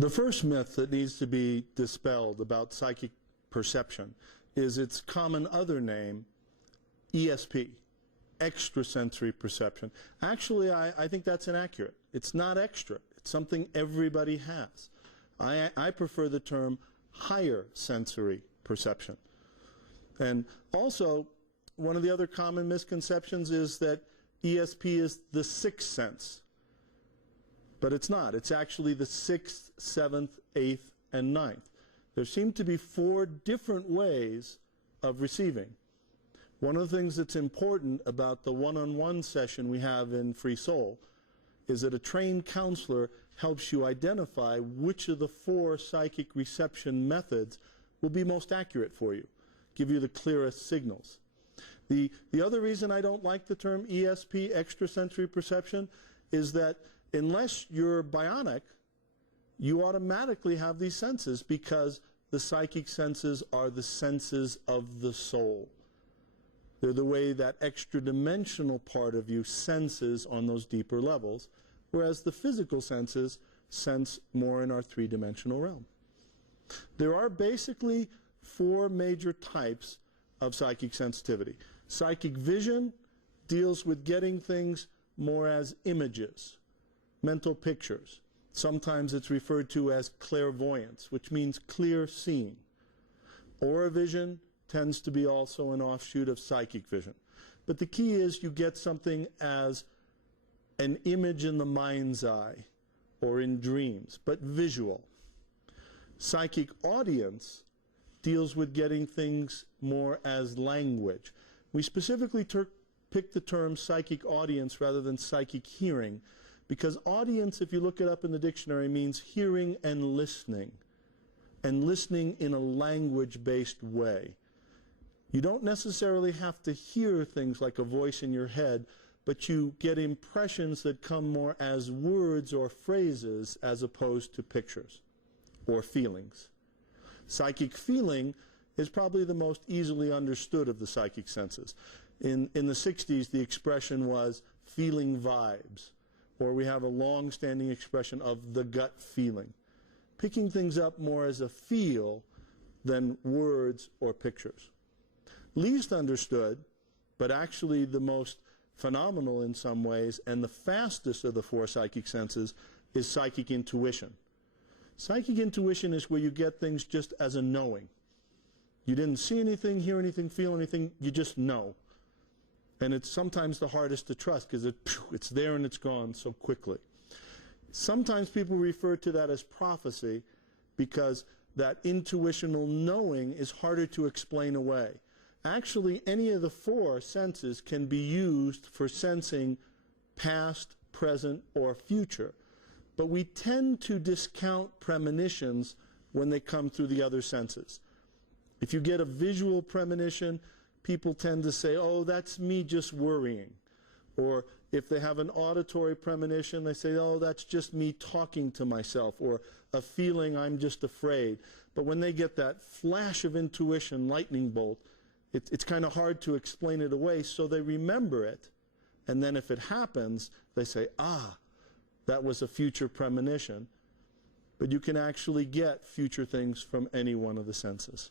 The first myth that needs to be dispelled about psychic perception is its common other name, ESP, extrasensory perception. Actually, I think that's inaccurate. It's not extra. It's something everybody has. I prefer the term higher sensory perception. And also, one of the other common misconceptions is that ESP is the sixth sense. But it's not. It's actually the sixth, seventh, eighth, and ninth. There seem to be 4 different ways of receiving. One of the things that's important about the one-on-one session we have in Free Soul is that a trained counselor helps you identify which of the 4 psychic reception methods will be most accurate for you, give you the clearest signals. The other reason I don't like the term ESP, extrasensory perception, is that unless you're bionic, you automatically have these senses because the psychic senses are the senses of the soul. They're the way that extra-dimensional part of you senses on those deeper levels, whereas the physical senses sense more in our 3-dimensional realm. There are basically 4 major types of psychic sensitivity. Psychic vision deals with getting things more as images, mental pictures. Sometimes it's referred to as clairvoyance, which means clear seeing. Aura vision tends to be also an offshoot of psychic vision. But the key is you get something as an image in the mind's eye or in dreams, but visual. Psychic audience deals with getting things more as language. We specifically picked the term psychic audience rather than psychic hearing because audience, if you look it up in the dictionary, means hearing and listening in a language-based way. You don't necessarily have to hear things like a voice in your head, but you get impressions that come more as words or phrases as opposed to pictures or feelings. Psychic feeling is probably the most easily understood of the psychic senses. In the 60s, the expression was feeling vibes, or we have a long-standing expression of the gut feeling. Picking things up more as a feel than words or pictures. Least understood, but actually the most phenomenal in some ways, and the fastest of the 4 psychic senses, is psychic intuition. Psychic intuition is where you get things just as a knowing. You didn't see anything, hear anything, feel anything, you just know. And it's sometimes the hardest to trust because it's there and it's gone so quickly. Sometimes people refer to that as prophecy because that intuitional knowing is harder to explain away. Actually, any of the 4 senses can be used for sensing past, present, or future. But we tend to discount premonitions when they come through the other senses. If you get a visual premonition, people tend to say, oh, that's me just worrying. Or if they have an auditory premonition, they say, oh, that's just me talking to myself, or a feeling I'm just afraid. But when they get that flash of intuition, lightning bolt, it's kind of hard to explain it away, so they remember it. And then if it happens, they say, ah, that was a future premonition. But you can actually get future things from any one of the senses.